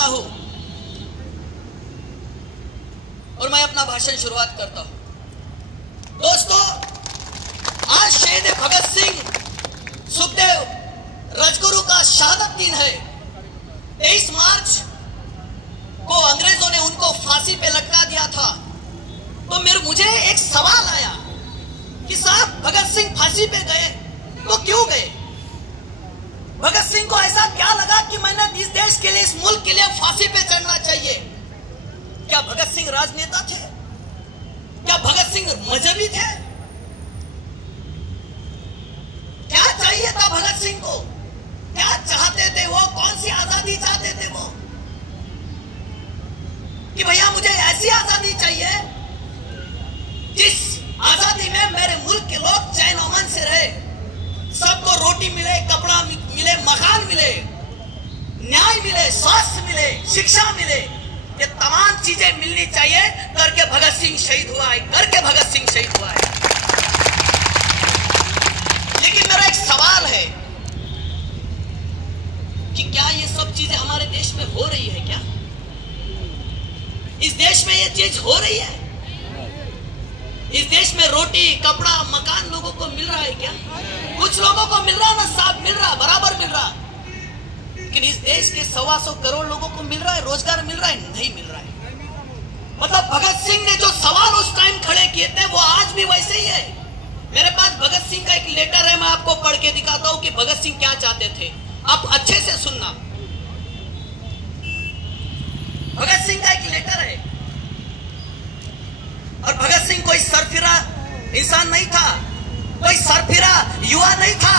करता हूं और मैं अपना भाषण शुरुआत करता हूं। दोस्तों, आज शहीद भगत सिंह, सुखदेव, राजगुरु का शहादत दिन है। 23 मार्च को अंग्रेजों ने उनको फांसी पे लटका दिया था। तो मुझे एक सवाल आया कि साहब, भगत सिंह फांसी पे गए तो क्यों गए? भगत सिंह को ऐसा क्या लगा कि मैंने इस देश के लिए, इस मुल्क के लिए फांसी पे चढ़ना चाहिए? क्या भगत सिंह राजनेता थे? क्या भगत सिंह मजहबी थे? क्या चाहिए था भगत सिंह को? क्या चाहते थे वो? कौन सी आजादी चाहते थे वो? कि भैया मुझे ऐसी आजादी चाहिए जिस आजादी में मेरे मुल्क के लोग चैन अमन से रहे, सबको रोटी मिले, कपड़ा मिले, मकान मिले, न्याय मिले, स्वास्थ्य मिले, शिक्षा मिले। ये तमाम चीजें मिलनी चाहिए। करके भगत सिंह शहीद हुआ है, करके भगत सिंह शहीद हुआ है। लेकिन मेरा एक सवाल है कि क्या ये सब चीजें हमारे देश में हो रही है? क्या इस देश में ये चीज हो रही है? इस देश में रोटी, कपड़ा, मकान लोगों को मिल रहा है क्या? कुछ लोगों को मिल रहा है ना साहब, मिल रहा, बराबर मिल रहा। लेकिन इस देश के 125 करोड़ लोगों को मिल रहा है, रोजगार मिल रहा है? नहीं मिल रहा है। मतलब भगत सिंह ने जो सवाल उस टाइम खड़े किए थे वो आज भी वैसे ही है। मेरे पास भगत सिंह का एक लेटर है, मैं आपको पढ़ के दिखाता हूं कि भगत सिंह क्या चाहते थे। आप अच्छे से सुनना। भगत सिंह का एक लेटर है और भगत सिंह कोई सरफिरा इंसान नहीं था, कोई सरफिरा युवा नहीं था,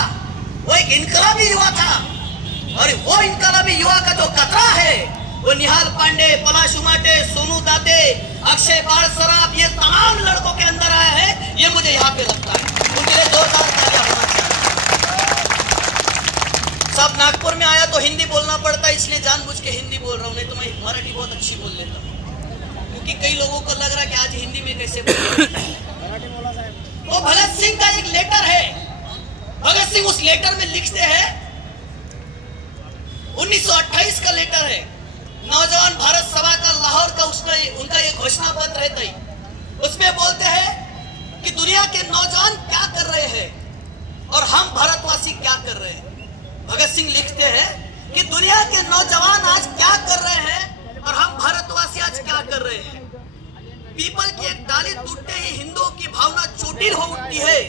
वो एक इनकलाबी युवा था। और वो इनकलाबी युवा का जो कतरा है वो निहाल पांडे, पलाश उमाटे, सोनू दाते, अक्षय बाल सराफ, ये तमाम लड़कों के अंदर आया है। ये मुझे यहाँ पे लगता है उनके लिए जोरदार तालियां होना चाहिए। सब नागपुर में आया तो हिंदी बोलना पड़ता है, इसलिए जानबूझ के हिंदी बोल रहा हूँ, नहीं तो मैं मराठी बहुत अच्छी बोल लेता हूँ। क्योंकि कई लोगों को लग रहा है कि आज हिंदी में कैसे बोल। वो भगत सिंह का एक लेटर है। भगत सिंह उस लेटर में लिखते हैं, 1928 का लेटर है, नौजवान भारत सभा का लाहौर का उनका ये घोषणा पत्र है तई। उसमें बोलते हैं कि दुनिया के नौजवान क्या कर रहे हैं और हम भारतवासी क्या कर रहे हैं। भगत सिंह लिखते हैं कि दुनिया के नौजवान आज क्या कर रहे हैं और हम भारतवासी आज क्या कर रहे हैं। पीपल की एक डाली टूटते ही हिंदुओं की भावना चोटिल हो उठती है।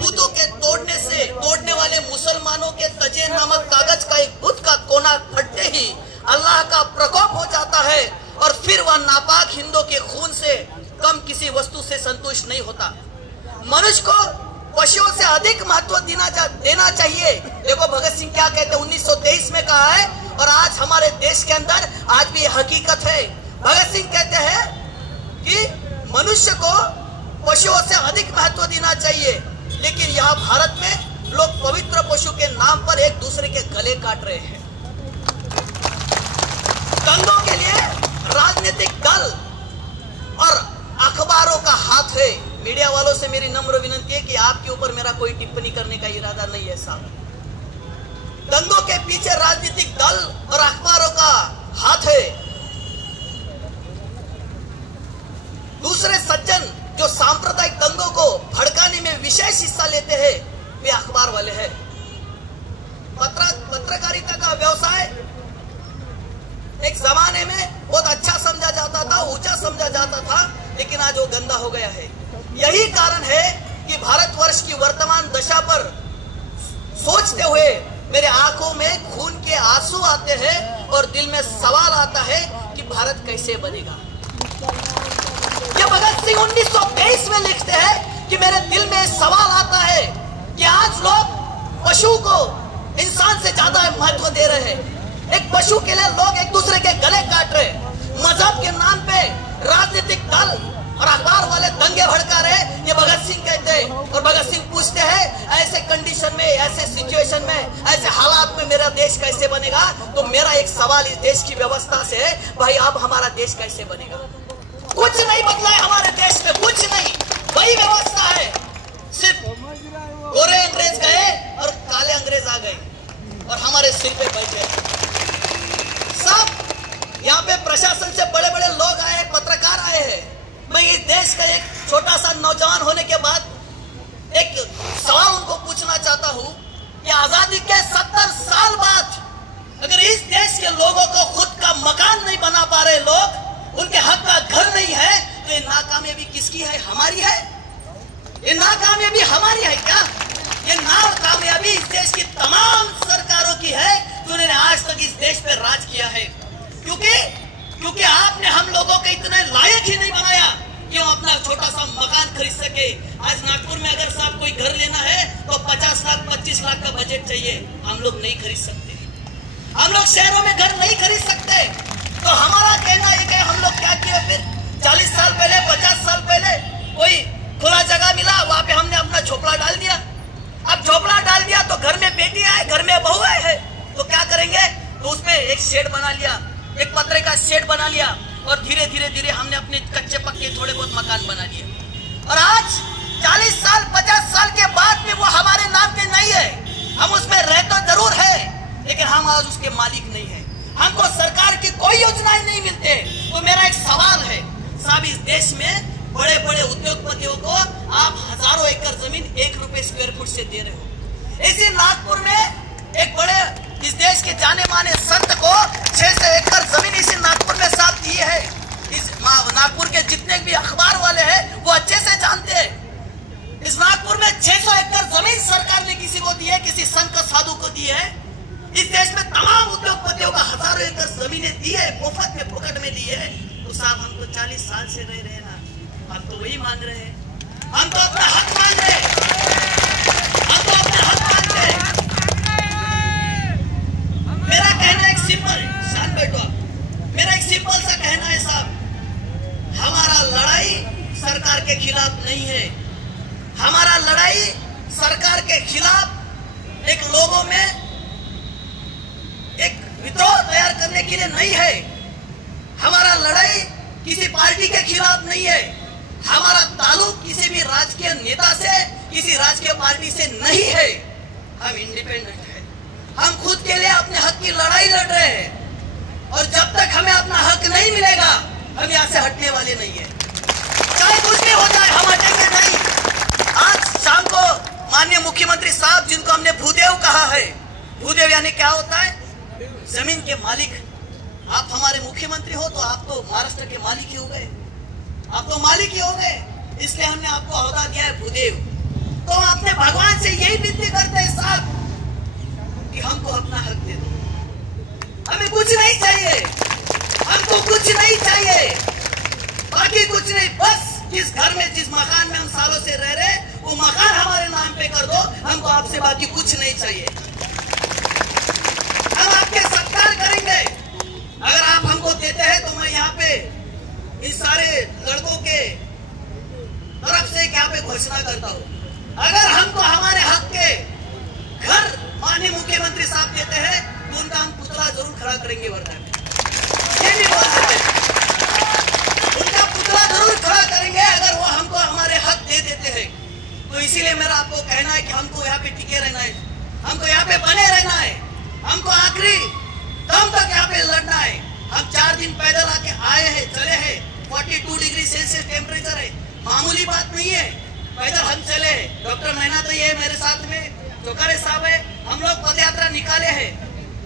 बुतों के तोड़ने वाले मुसलमानों के तजे नामक कागज का एक बुत का कोना फटते ही अल्लाह का प्रकोप हो जाता है और फिर वह नापाक हिंदुओं के खून से कम किसी वस्तु से संतुष्ट नहीं होता। मनुष्य को पशुओं से अधिक महत्व देना चाहिए। देखो भगत सिंह क्या कहते हैं, 1923 में कहा है और आज हमारे देश के अंदर आज भी हकीकत है। भगत सिंह कहते हैं कि मनुष्य को पशुओं से अधिक महत्व देना चाहिए, लेकिन यहाँ भारत में लोग पवित्र पशु के नाम पर एक दूसरे के गले काट रहे हैं। दंगों के लिए राजनीतिक दल और अखबारों का हाथ है। मीडिया वालों से मेरी नम्र विनती है कि आपके ऊपर मेरा कोई टिप्पणी करने का इरादा नहीं है साहब। दंगों के पीछे राजनीतिक दल और अखबारों का हाथ है। दूसरे सज्जन जो सांप्रदायिक दंगों को भड़काने में विशेष हिस्सा लेते हैं वे अखबार वाले हैं। पत्रकारिता का व्यवसाय एक जमाने में बहुत अच्छा समझा जाता था, ऊंचा समझा जाता था, लेकिन आज वो गंदा हो गया है। यही कारण है कि भारतवर्ष की वर्तमान दशा पर सोचते हुए मेरे आंखों में खून के आंसू आते हैं और दिल में सवाल आता है कि भारत कैसे बनेगा। ये भगत सिंह 1923 में लिखते हैं कि मेरे दिल में सवाल आता है कि आज लोग पशु को इंसान से ज्यादा महत्व दे रहे हैं। एक पशु के लिए लोग एक दूसरे के गले काट रहे हैं। मजहब के नाम पे राजनीतिक दल और अखबार वाले दंगे भड़का रहे, ये भगत सिंह कहते हैं। और भगत सिंह पूछते हैं ऐसे कंडीशन में, ऐसे सिचुएशन में, ऐसे हालात में मेरा देश कैसे बनेगा। तो मेरा एक सवाल इस देश की व्यवस्था से है, भाई अब हमारा देश कैसे बनेगा। कुछ नहीं बदला है हमारे देश में, कुछ नहीं, वही व्यवस्था है। सिर्फ गोरे अंग्रेज गए और काले अंग्रेज आ गए और हमारे सिर पे बैठे। सब इस देश का एक छोटा सा नौजवान होने के बाद एक सवाल उनको पूछना चाहता हूं कि आजादी के 70 साल बाद अगर इस देश के लोगों को खुद का मकान नहीं बना पा रहे लोग, उनके हक का घर नहीं है, तो ये नाकामयाबी किसकी है? हमारी है। ये नाकामयाबी हमारी है क्या? ये नाकामयाबी इस देश की तमाम सरकारों की है जिन्होंने आज तक इस देश पे राज किया है। क्योंकि आपने हम लोगों को इतने लायक ही नहीं बनाया कि वो अपना छोटा सा मकान खरीद सके। आज नागपुर में अगर साहब कोई घर लेना है तो 50 लाख 25 लाख का बजट चाहिए। हम लोग नहीं खरीद सकते, हम लोग शहरों में घर नहीं खरीद सकते। तो हमारा कहना एक है, हम लोग क्या किए फिर 40 साल पहले 50 साल पहले कोई खुला जगह मिला, वहां पे हमने अपना झोपड़ा डाल दिया। अब झोपड़ा डाल दिया तो घर में बेटी आए, घर में बहू आए है, तो क्या करेंगे? तो उसमें एक शेड बना लिया, एक पत्रे का शेड बना लिया और धीरे धीरे हमने अपने कच्चे पक्के थोड़े बहुत मकान बना लिए। और आज 40 साल 50 साल के बाद भी वो हमारे नाम के नहीं है। हम उसमें रह तो जरूर है, लेकिन हम आज उसके मालिक नहीं है। हमको सरकार की कोई योजनाएं नहीं मिलते। तो मेरा एक सवाल है साहब, इस देश में बड़े बड़े उद्योगपतियों को आप हजारों एकड़ जमीन 1 रुपए स्क्वायर फुट से दे रहे हो। इसी नागपुर में एक बड़े इस देश के जाने माने संत को 600 एकड़ जमीन इसी नागपुर में साथ दी है। इस नागपुर के जितने भी अखबार वाले हैं वो अच्छे से जानते हैं। इस नागपुर में 600 एकड़ जमीन सरकार ने किसी को दी है, किसी संत का साधु को दी है। इस देश में तमाम उद्योगपतियों का हजारों एकड़ जमीनें दी है, मुफ्त में फुकट में दी है। तो साहब हम तो 40 साल से रह रहे हैं ना, हम तो वही मांग रहे हैं। हम तो अपना हक मांग रहे हैं, हम तो अपना हक मांग रहे हैं। मेरा कहना एक सिंपल, शान बैठो आप, मेरा एक सिंपल सा कहना है साहब, हमारा लड़ाई सरकार के खिलाफ नहीं है। हमारा लड़ाई सरकार के खिलाफ एक लोगों में एक विद्रोह तैयार करने के लिए नहीं है। हमारा लड़ाई किसी पार्टी के खिलाफ नहीं है। हमारा ताल्लुक किसी भी राजकीय नेता से, किसी राजकीय पार्टी से नहीं है। हम इंडिपेंडेंट हैं, हम खुद के लिए अपने हक की लड़ाई लड़ रहे हैं। और जब तक हमें अपना हक नहीं मिलेगा, हम यहाँ से हटने वाले नहीं है। चाहे कुछ भी हो जाए, हम हटेंगे नहीं। आज शाम को माननीय मुख्यमंत्री साहब, जिनको हमने भूदेव कहा है, भूदेव यानी क्या होता है? जमीन के मालिक। आप हमारे मुख्यमंत्री हो तो आप तो महाराष्ट्र के मालिक ही हो गए, आप तो मालिक ही हो गए, इसलिए हमने आपको ओहदा दिया है भूदेव। तो हम अपने भगवान से यही विनती करते हैं साहब कि हमको अपना हक दे दो। हमें कुछ नहीं चाहिए, हमको कुछ नहीं चाहिए, बाकी कुछ नहीं। बस जिस घर में, जिस मकान में हम सालों से रह रहे, वो मकान हमारे नाम पे कर दो। हमको आपसे बाकी कुछ नहीं चाहिए। हम आपके सत्कार करेंगे। अगर आप हमको देते हैं तो मैं यहाँ पे इन सारे लड़कों के तरफ से यहाँ पे घोषणा करता हूँ, अगर हमको हमारे हक के घर माननीय मुख्यमंत्री साहब देते हैं तो उनका हम पुतला जरूर खड़ा करेंगे वर्धा में। ये भी बोल सकते हैं, उनका पुतला जरूर खड़ा करेंगे अगर वो हमको हमारे हक दे देते हैं। तो इसीलिए मेरा आपको कहना है कि हमको यहाँ पे टिके रहना है, हमको यहाँ पे बने रहना है, हमको आखिरी दम तक यहाँ पे लड़ना है। हम 4 दिन पैदल आके आए हैं, चले हैं। 42 डिग्री सेल्सियस टेम्परेचर है, मामूली बात नहीं है। पैदल हम चले, डॉक्टर महीना तो ये मेरे साथ में चौकारे साहब है, हम लोग पद यात्रा निकाले हैं।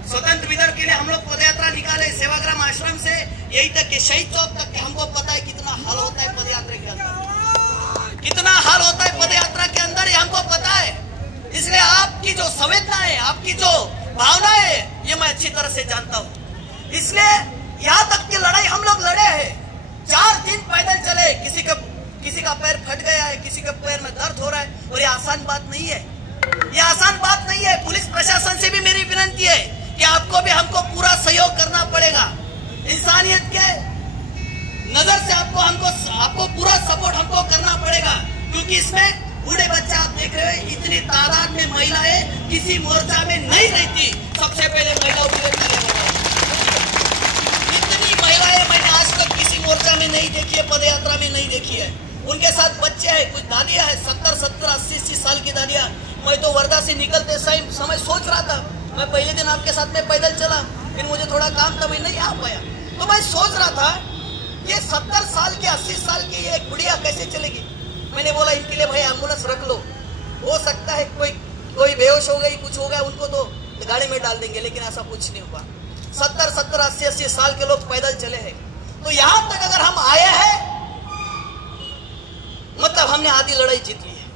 स्वतंत्र विदर्भ के लिए हम लोग पद यात्रा निकाले, सेवाग्राम आश्रम से यही तक के शहीद चौक तक के। हमको पता है कितना हाल होता है पद यात्रा के अंदर, कितना हाल होता है पद यात्रा के अंदर, ये हमको पता है। इसलिए आपकी जो संवेदना है, आपकी जो भावना है, ये मैं अच्छी तरह से जानता हूँ। इसलिए यहाँ तक की लड़ाई हम लोग लड़े हैं। 4 दिन पैदल चले, किसी का पैर फट गया है, किसी के पैर में दर्द हो रहा है, और ये आसान बात नहीं है, ये आसान बात नहीं है। पुलिस प्रशासन से भी मेरी विनती है कि आपको भी हमको पूरा सहयोग करना पड़ेगा। इंसानियत के नजर से आपको पूरा सपोर्ट हमको करना पड़ेगा, क्योंकि इसमें बूढ़े बच्चे आप देख रहे हैं, इतनी तादाद में महिलाएं किसी मोर्चा में नहीं रहती। सबसे पहले महिलाओं के लिए इतनी महिलाएं मैंने आज तक किसी मोर्चा में नहीं देखी है, पद यात्रा में नहीं देखी है। उनके साथ बच्चे हैं, कुछ दादियां हैं, 70, 80 साल की दादियां। मैं तो वर्धा से निकलते समय सोच रहा था, मैं पहले दिन आपके साथ में पैदल चला, फिर मुझे थोड़ा काम था, मैं नहीं आ पाया। तो मैं सोच रहा था ये 70 साल की 80 साल की ये एक बुढ़िया कैसे चलेगी? मैंने बोला इनके लिए भाई एम्बुलेंस रख लो, हो सकता है कोई बेहोश हो गई, कुछ हो गया, उनको तो गाड़ी में डाल देंगे, लेकिन ऐसा कुछ नहीं हुआ। 70 80 साल के लोग पैदल चले हैं। तो यहां तक अगर हम आए हैं, मतलब हमने आधी लड़ाई जीत ली है,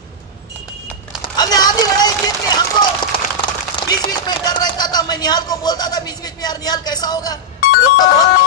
हमने आधी लड़ाई जीत ली। हमको बीच बीच में डर रहता था, मैं निहाल को बोलता था बीच बीच में, यार निहाल कैसा होगा, लोग तो बहुत